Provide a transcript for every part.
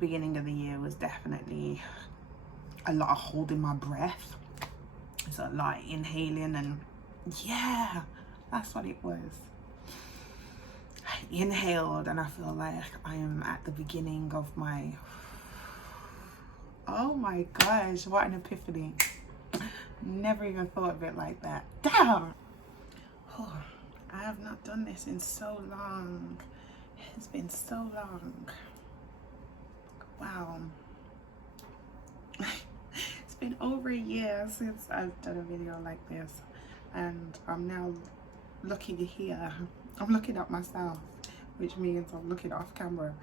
beginning of the year was definitely a lot of holding my breath. So a lot of inhaling, and yeah, that's what it was. I inhaled, and I feel like I am at the beginning of my, oh my gosh, what an epiphany. Never even thought of it like that. Damn. Oh, I have not done this in so long. It's been so long. Wow. It's been over a year since I've done a video like this, and I'm now looking here. I'm looking at myself, which means I'm looking off camera.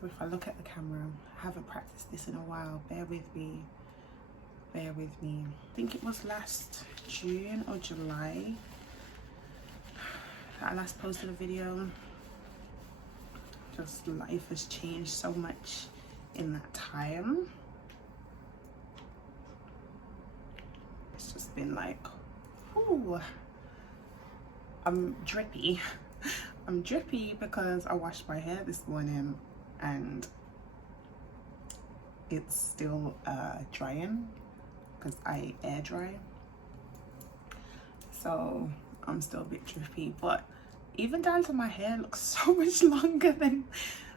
But if I look at the camera, I haven't practiced this in a while. Bear with me. Bear with me. I think it was last June or July that I last posted a video. Just life has changed so much in that time. It's just been like, ooh, I'm drippy. I'm drippy because I washed my hair this morning and it's still drying because I air dry. So I'm still a bit drippy, but even down to my hair looks so much longer than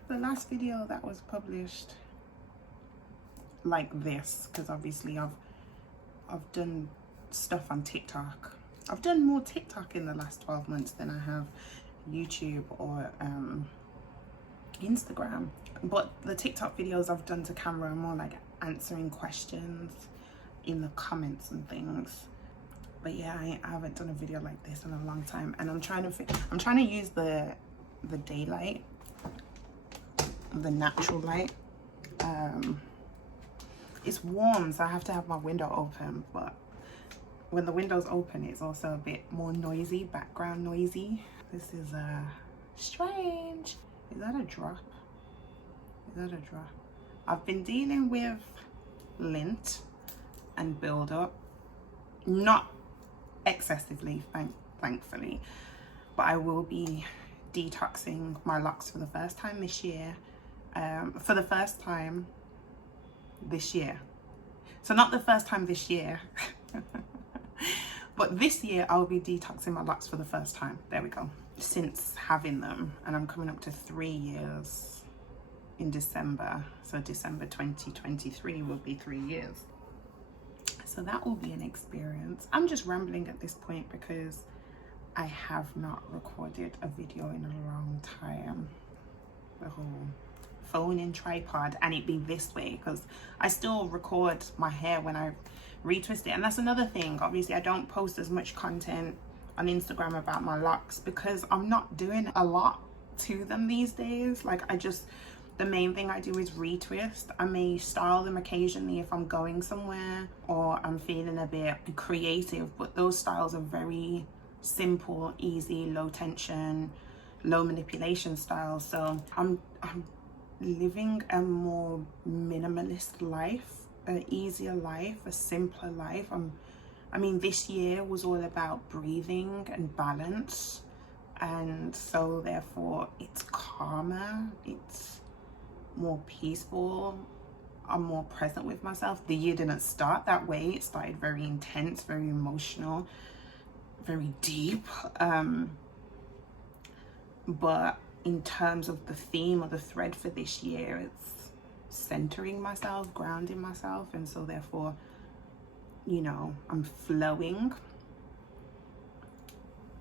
the last video that was published like this, because obviously I've done stuff on TikTok. I've done more TikTok in the last 12 months than I have YouTube or Instagram. But the TikTok videos I've done to camera are more like answering questions in the comments and things. But yeah, I haven't done a video like this in a long time, and I'm trying to use the daylight, the natural light. It's warm, so I have to have my window open, but when the window's open, it's also a bit more noisy, background noisy. This is strange. Is that a drop? Is that a drop? I've been dealing with lint and build up, not excessively, thankfully, but I will be detoxing my locks for the first time this year. So not the first time this year, but this year I'll be detoxing my locks for the first time. There we go. Since having them, and I'm coming up to 3 years in December. So December 2023 will be 3 years. So that will be an experience. I'm just rambling at this point because I have not recorded a video in a long time. The whole phone in tripod, and it be this way because I still record my hair when I retwist it. And that's another thing. Obviously I don't post as much content on Instagram about my locks because I'm not doing a lot to them these days. Like the main thing I do is retwist. I may style them occasionally if I'm going somewhere or I'm feeling a bit creative, but those styles are very simple, easy, low tension, low manipulation styles. So I'm living a more minimalist life, an easier life, a simpler life. I mean, this year was all about breathing and balance, and so therefore it's calmer, it's more peaceful, I'm more present with myself. The year didn't start that way. It started very intense, very emotional, very deep, but in terms of the theme or the thread for this year, it's centering myself, grounding myself, and so therefore, you know, I'm flowing.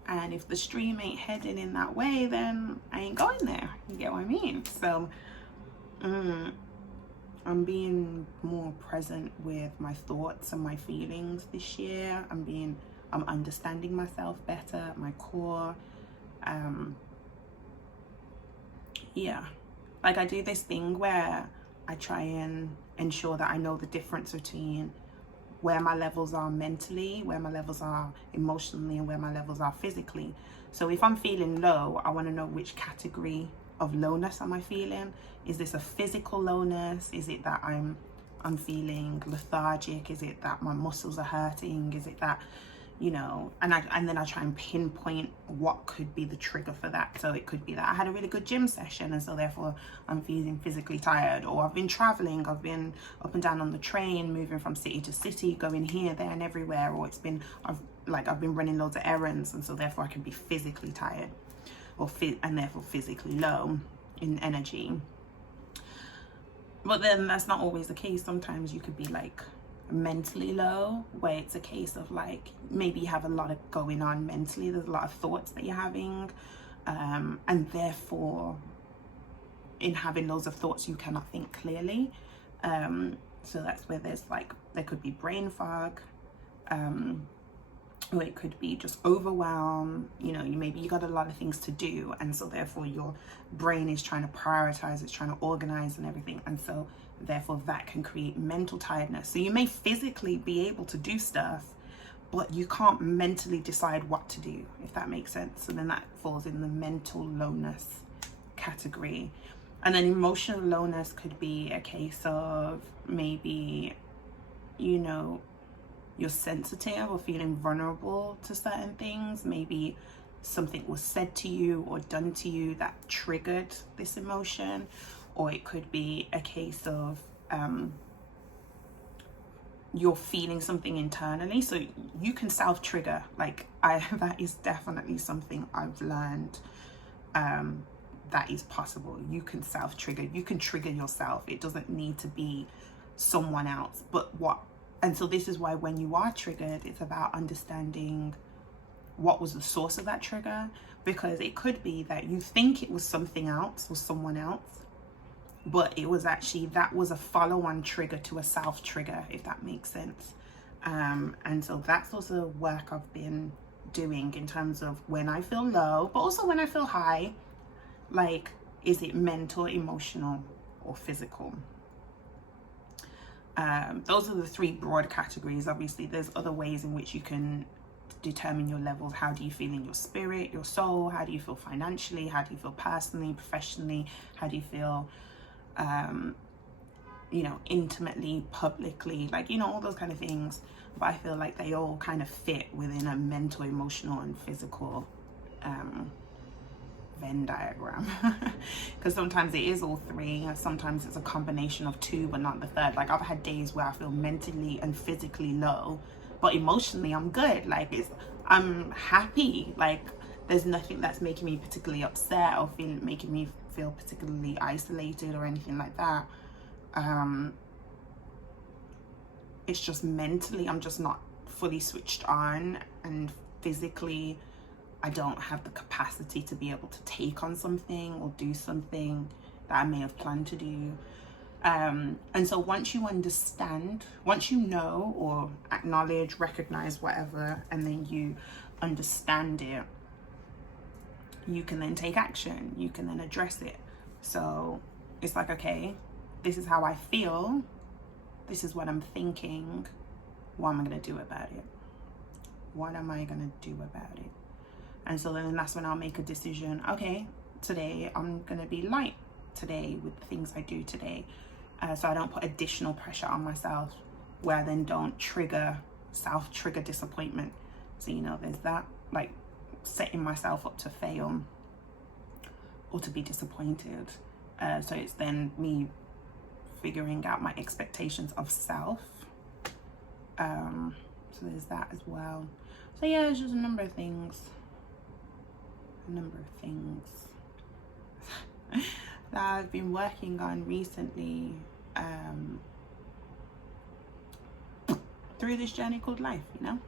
And if the stream ain't heading in that way, then I ain't going there. You get what I mean? So I'm being more present with my thoughts and my feelings this year. I'm understanding myself better at my core. Yeah, like I do this thing where I try and ensure that I know the difference between where my levels are mentally, where my levels are emotionally, and where my levels are physically. So if I'm feeling low, I want to know which category of lowness am I feeling. Is this a physical lowness? Is it that I'm feeling lethargic? Is it that my muscles are hurting? Is it that, you know, and then I try and pinpoint what could be the trigger for that. So it could be that I had a really good gym session, and so therefore I'm feeling physically tired, or I've been traveling, I've been up and down on the train, moving from city to city, going here, there and everywhere, or it's been I've been running loads of errands, and so therefore I can be physically tired, and therefore physically low in energy. But then that's not always the case. Sometimes you could be like mentally low, where it's a case of like maybe you have a lot of going on mentally, there's a lot of thoughts that you're having, and therefore in having loads of thoughts you cannot think clearly, so that's where there's like, there could be brain fog, or it could be just overwhelm. You know, maybe you got a lot of things to do, and so therefore your brain is trying to prioritize, it's trying to organize and everything, and so therefore that can create mental tiredness. So you may physically be able to do stuff, but you can't mentally decide what to do, if that makes sense. So then that falls in the mental lowness category. And then emotional lowness could be a case of maybe, you know, you're sensitive or feeling vulnerable to certain things. Maybe something was said to you or done to you that triggered this emotion. Or it could be a case of you're feeling something internally. So you can self-trigger. Like that is definitely something I've learned, that is possible. You can self-trigger. You can trigger yourself. It doesn't need to be someone else. And so this is why when you are triggered, it's about understanding what was the source of that trigger. Because it could be that you think it was something else or someone else, but it was actually, that was a follow-on trigger to a self-trigger, if that makes sense. And so that's also work I've been doing in terms of when I feel low, but also when I feel high. Like, is it mental, emotional, or physical? Those are the three broad categories. Obviously, there's other ways in which you can determine your levels. How do you feel in your spirit, your soul? How do you feel financially? How do you feel personally, professionally? How do you feel you know, intimately, publicly, like, you know, all those kind of things. But I feel like they all kind of fit within a mental, emotional, and physical Venn diagram. Because sometimes it is all three, and sometimes it's a combination of two but not the third. Like, I've had days where I feel mentally and physically low, but emotionally I'm good. Like, I'm happy. Like, there's nothing that's making me particularly upset or making me feel particularly isolated or anything like that. It's just mentally I'm just not fully switched on, and physically I don't have the capacity to be able to take on something or do something that I may have planned to do. And so once you understand, once you know or acknowledge, recognize, whatever, and then you understand it, you can then take action, you can then address it. So it's like, okay, this is how I feel, this is what I'm thinking, what am I going to do about it? What am I going to do about it? And so then that's when I'll make a decision. Okay, today I'm going to be light today with the things I do today. So I don't put additional pressure on myself, where I then don't self-trigger disappointment. So, you know, there's that, like, setting myself up to fail or to be disappointed. So it's then me figuring out my expectations of self. So there's that as well. So yeah, it's just a number of things that I've been working on recently, through this journey called life, you know.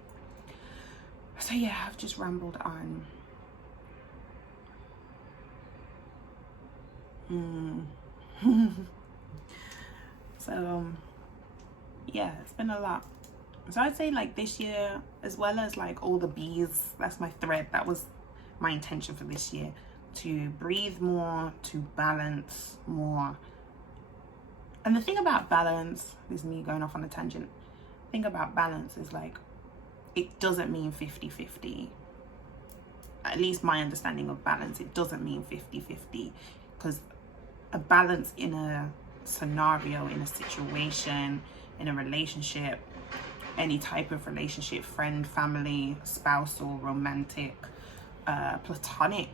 So yeah, I've just rambled on. So yeah, it's been a lot. So I'd say, like, this year, as well as like all the B's, that's my thread, that was my intention for this year, to breathe more, to balance more. And the thing about balance, this is me going off on a tangent, the thing about balance is, like, it doesn't mean 50-50. At least my understanding of balance, it doesn't mean 50-50, because a balance in a scenario, in a situation, in a relationship, any type of relationship, friend, family, spousal, romantic, platonic,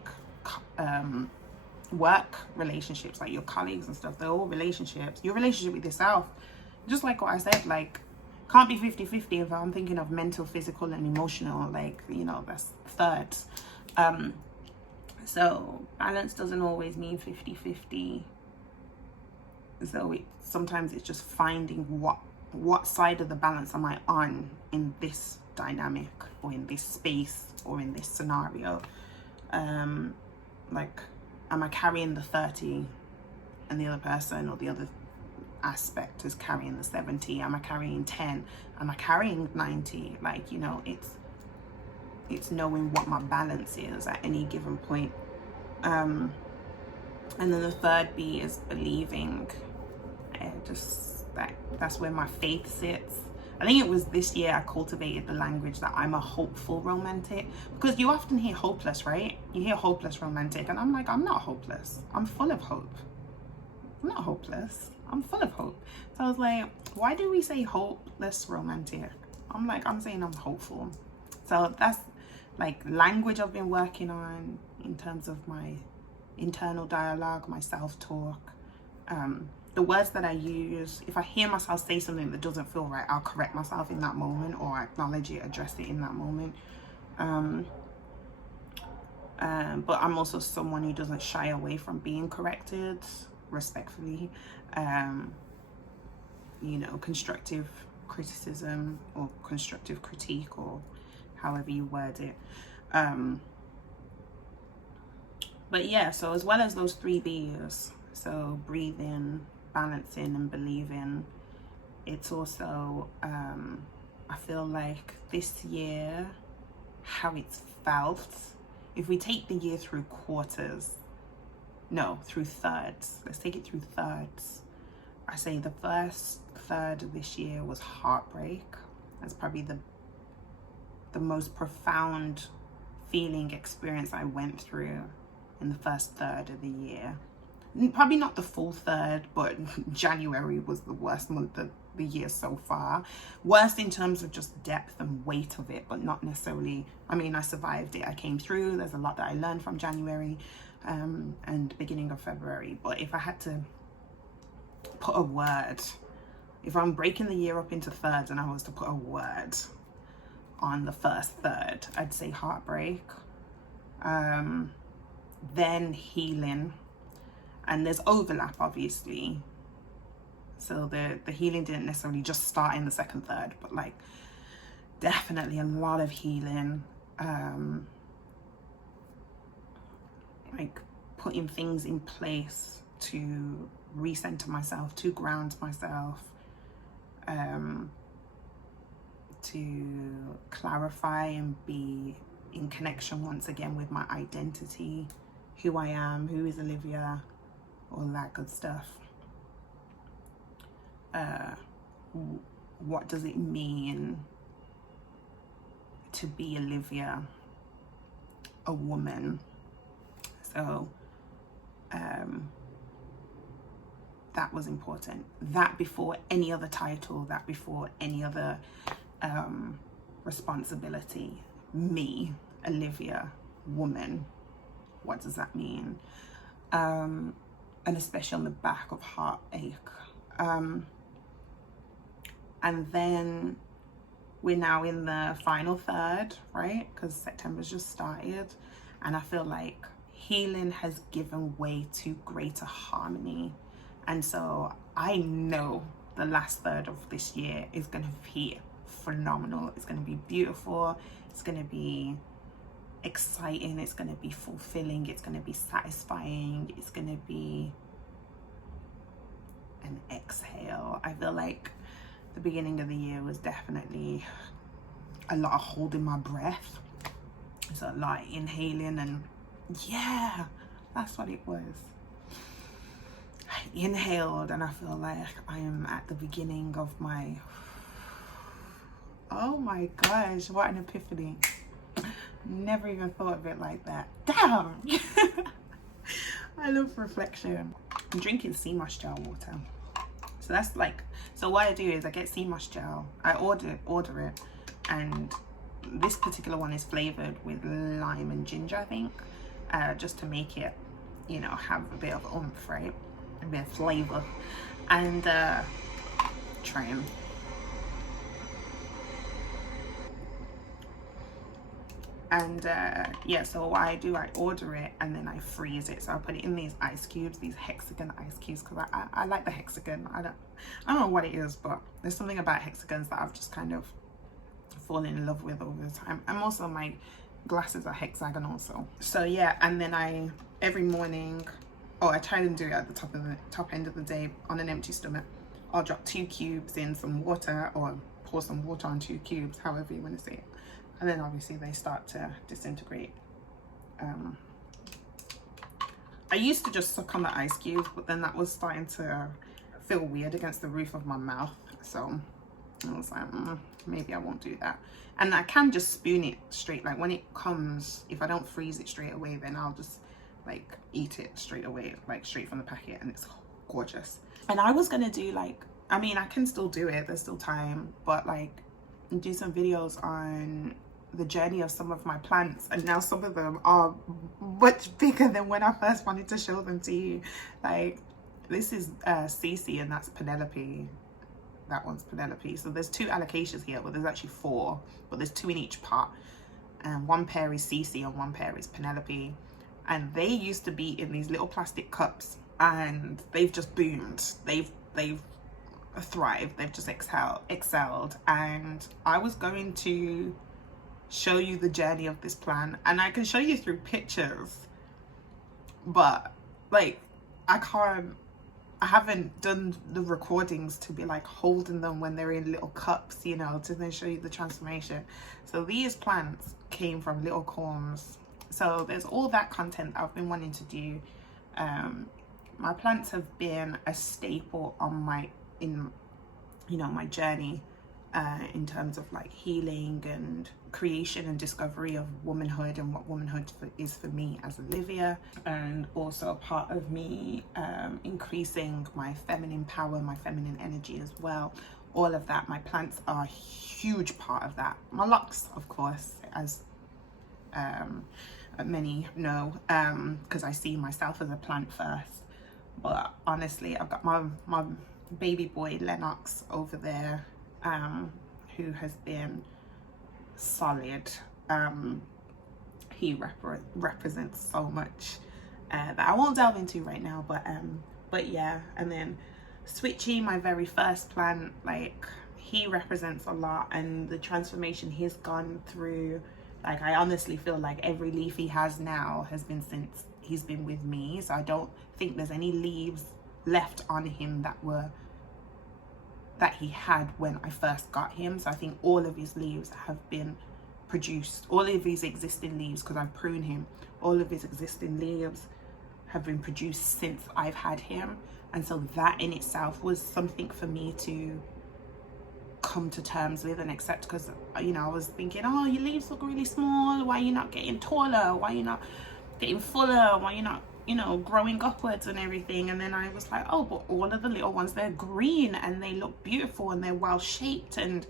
work relationships, like your colleagues and stuff. They're all relationships. Your relationship with yourself, just like what I said, like, can't be 50-50 if I'm thinking of mental, physical, and emotional, like, you know, that's thirds. So balance doesn't always mean 50-50. So sometimes it's just finding what side of the balance am I on in this dynamic, or in this space, or in this scenario. Like, am I carrying the 30 and the other person, or the other aspect is carrying the 70? Am I carrying 10? Am I carrying 90? Like, you know, it's knowing what my balance is at any given point. And then the third B is believing. That's where my faith sits. I think it was this year I cultivated the language that I'm a hopeful romantic, because you often hear hopeless, right? You hear hopeless romantic, and I'm like, I'm not hopeless. I'm full of hope. I'm not hopeless. I'm full of hope. So I was like, why do we say hopeless romantic? I'm like, I'm saying I'm hopeful. So that's like language I've been working on in terms of my internal dialogue, my self-talk. The words that I use, if I hear myself say something that doesn't feel right, I'll correct myself in that moment, or I acknowledge it, address it in that moment. But I'm also someone who doesn't shy away from being corrected, respectfully. You know, constructive criticism or constructive critique, or however you word it. But yeah, so as well as those 3 B's, so breathing, balancing, and believing, it's also, I feel like this year, how it's felt, if we take the year through quarters, no, through thirds, let's take it through thirds. I say the first third of this year was heartbreak. That's probably the most profound feeling experience I went through in the first third of the year. Probably not the full third, but January was the worst month of the year so far. Worst in terms of just depth and weight of it, but not necessarily, I mean, I survived it, I came through. There's a lot that I learned from January and beginning of February. But if I had to put a word, if I'm breaking the year up into thirds and I was to put a word on the first third, I'd say heartbreak, then healing. And there's overlap, obviously. So the healing didn't necessarily just start in the second third, but like definitely a lot of healing. Like putting things in place to recenter myself, to ground myself, to clarify and be in connection once again with my identity, who I am, who is Olivia, all that good stuff. What does it mean to be Olivia, a woman? So that was important. That before any other title, that before any other responsibility. Me, Olivia, woman. What does that mean? And especially on the back of heartache. And then we're now in the final third, right? Because September's just started. And I feel like healing has given way to greater harmony. And so I know the last third of this year is going to be phenomenal. It's going to be beautiful. It's going to be exciting. It's going to be fulfilling. It's going to be satisfying. It's going to be an exhale. I feel like the beginning of the year was definitely a lot of holding my breath. So a lot of inhaling, and yeah, that's what it was. I inhaled and I feel like I am at the beginning of my, oh my gosh, what an epiphany. Never even thought of it like that. Damn. I love reflection. I'm drinking sea moss jar water. So that's like, so what I do is I get sea moss gel, I order it, and this particular one is flavored with lime and ginger, I think, just to make it, you know, have a bit of oomph, right, a bit of flavor. And try them. And yeah, so what I do, I order it and then I freeze it. So I put it in these ice cubes, these hexagon ice cubes, because I like the hexagon. I don't know what it is, but there's something about hexagons that I've just kind of fallen in love with over the time. And also my glasses are hexagonal, so yeah. And then I every morning, I try to do it at the top end of the day on an empty stomach. I'll drop 2 cubes in some water, or pour some water on 2 cubes, however you want to say it. And then obviously they start to disintegrate. I used to just suck on the ice cubes, but then that was starting to feel weird against the roof of my mouth. So I was like, maybe I won't do that. And I can just spoon it straight. Like when it comes, if I don't freeze it straight away, then I'll just like eat it straight away, like straight from the packet, and it's gorgeous. And I was gonna do like, I mean, I can still do it, there's still time, but like do some videos on the journey of some of my plants, and now some of them are much bigger than when I first wanted to show them to you. Like this is Cece, and that's Penelope. That one's Penelope. So there's 2 alocasias here, but there's actually 4, but there's 2 in each pot, and 1 pair is Cece and 1 pair is Penelope. And they used to be in these little plastic cups, and they've just boomed. They've thrived, they've just excelled. And I was going to show you the journey of this plant, and I can show you through pictures, but like I haven't done the recordings to be like holding them when they're in little cups, you know, to then show you the transformation. So these plants came from little corms. So there's all that content I've been wanting to do. My plants have been a staple on my journey, in terms of like healing and creation and discovery of womanhood, and what womanhood is for me as Olivia, and also a part of me increasing my feminine power, my feminine energy as well. All of that, my plants are a huge part of that. My Locs, of course, as many know, because I see myself as a plant first. But honestly, I've got my baby boy Lennox over there, who has been solid. He represents so much that I won't delve into right now, but yeah. And then Switchy, my very first plant, like he represents a lot, and the transformation he's gone through. Like I honestly feel like every leaf he has now has been since he's been with me. So I don't think there's any leaves left on him that he had when I first got him. So I think all of his leaves have been produced, all of his existing leaves, because I've pruned him, all of his existing leaves have been produced since I've had him. And so that in itself was something for me to come to terms with and accept, because you know, I was thinking, oh, your leaves look really small, why are you not getting taller, why are you not getting fuller, why are you not, you know, growing upwards and everything. And then I was like, oh, but all of the little ones, they're green and they look beautiful and they're well shaped and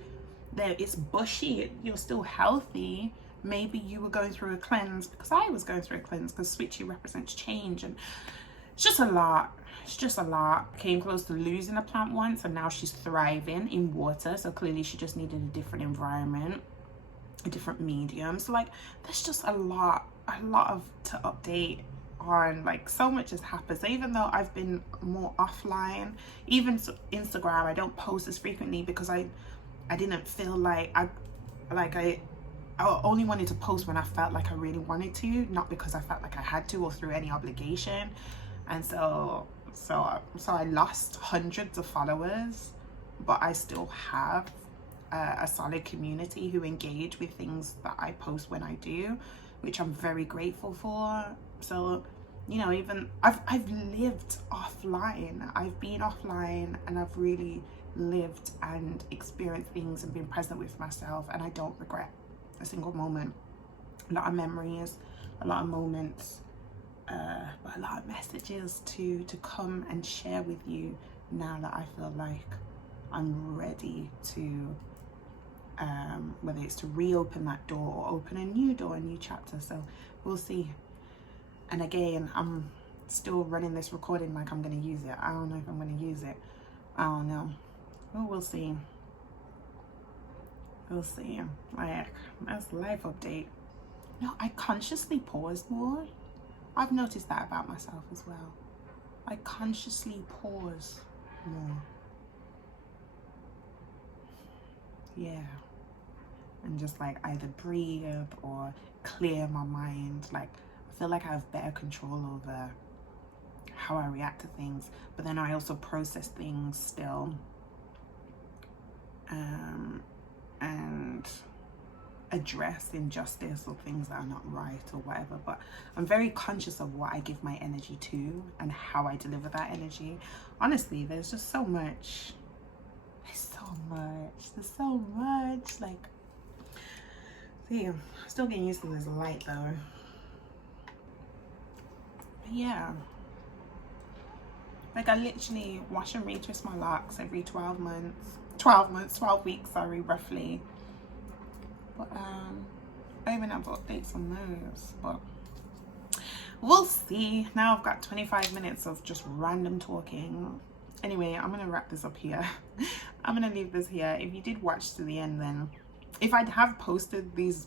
it's bushy, you're still healthy. Maybe you were going through a cleanse, because I was going through a cleanse, because Switchy represents change. And it's just a lot. It's just a lot. Came close to losing a plant once, and now she's thriving in water. So clearly she just needed a different environment, a different medium. So like, there's just a lot of to update on. Like, so much has happened. So even though I've been more offline, even Instagram, I don't post as frequently because I didn't feel like I only wanted to post when I felt like I really wanted to, not because I felt like I had to or through any obligation. And so I lost hundreds of followers, but I still have a solid community who engage with things that I post when I do, which I'm very grateful for. So, you know, even I've lived offline. I've been offline and I've really lived and experienced things and been present with myself, and I don't regret a single moment. A lot of memories, a lot of moments, but a lot of messages to come and share with you now that I feel like I'm ready to whether it's to reopen that door or open a new door, a new chapter. So we'll see. And again, I'm still running this recording like I'm going to use it. I don't know if I'm going to use it. I don't know. Well, we'll see. We'll see. Like, that's life update. No, I consciously paused more. I've noticed that about myself as well. I consciously pause more. Yeah. And just like either breathe or clear my mind. Like, I feel like I have better control over how I react to things, but then I also process things still, and address injustice or things that are not right or whatever. But I'm very conscious of what I give my energy to and how I deliver that energy. Honestly, there's just so much. There's so much. Like, see, I'm still getting used to this light though. But yeah. Like, I literally wash and retwist my locks every 12 weeks, sorry, roughly. But I don't even have updates on those, but we'll see. Now I've got 25 minutes of just random talking. Anyway, I'm gonna wrap this up here. I'm gonna leave this here. If you did watch to the end, then if I have posted this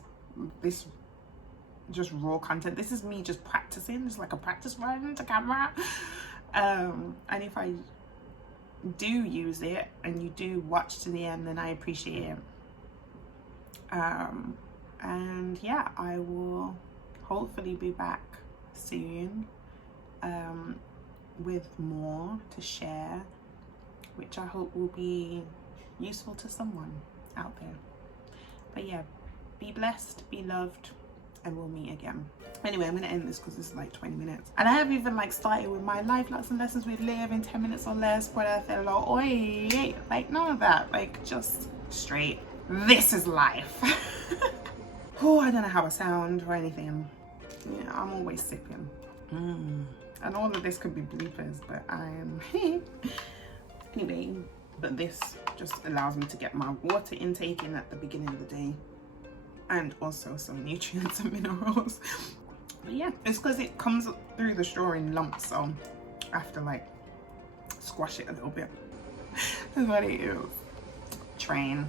just raw content, this is me just practicing. It's like a practice run to camera. And if I do use it and you do watch to the end, then I appreciate it. And yeah, I will hopefully be back soon with more to share, which I hope will be useful to someone out there. But yeah, be blessed, be loved, and we'll meet again. Anyway, I'm gonna end this because this is like 20 minutes. And I haven't even like started with my life lessons with Liv in 10 minutes or less. Like none of that. Like, just straight. This is life. Oh, I don't know how I sound or anything. Yeah, I'm always sipping. And all of this could be bloopers, but I'm anyway. But this just allows me to get my water intake in at the beginning of the day, and also some nutrients and minerals. But yeah, it's because it comes through the straw in lumps, so I have to like squash it a little bit. That's what it is. Train.